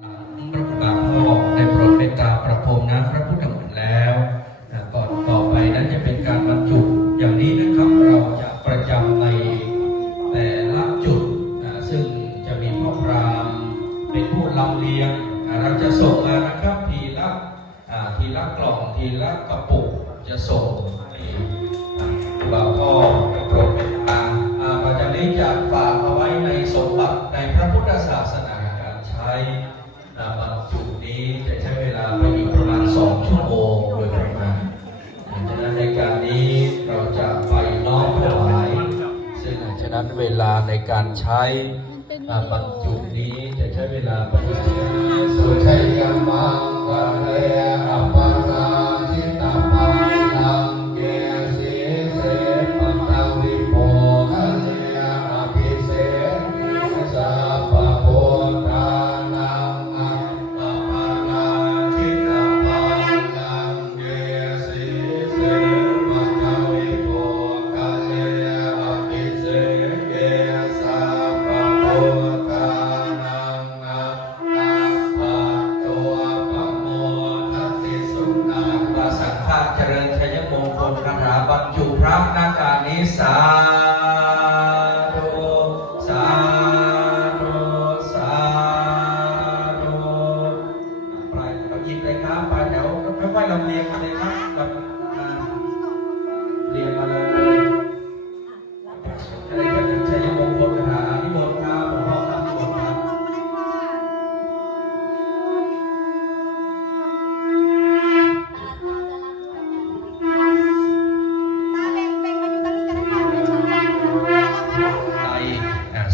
พระพุทธพ่อได้โปรดเมตตาประพรมน้ำพระพุทธมนต์แล้วนะก่อนต่อไปนั้นจะเป็นการบรรจุอย่างนี้นะครับเราจะประจำในแต่ละจุดนะซึ่งจะมีพ่อพรามเป็นผู้ลำเลียงนะเราจะส่งมานะครับทีละอ่าทีละกล่องทีละกระปุกจะส่งให้เราก็โปรดเมตตาอ่าประจำนี้จะฝากเอาไว้ในสมบัติในพระพุทธศาสนาการใช้ นั้นเวลาในการใช้อ่าบรรจุนี้จะใช้เวลาไปอีกสุชัยยมัง พระสังฆาเจริญชัยมงคลคาถาบรรจุพระนาการนี้สาธุสาธุสาธุปลายเอาหยิบเลยครับปลายแถวค่อยๆลำเลียงมาเลยครับลำ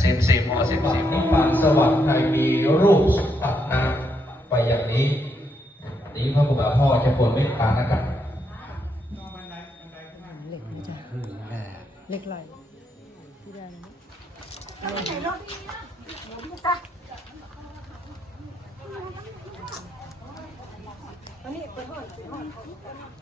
สิบสิบสิบสิบนิพพานสวัสดิ์ในมีรูปตัดน้ไปอย่างนี้นี้พระบุตรพ่อจะปวดไม่ปานอากาศเล็กไหลอันนี้ไปห้องไปห้อง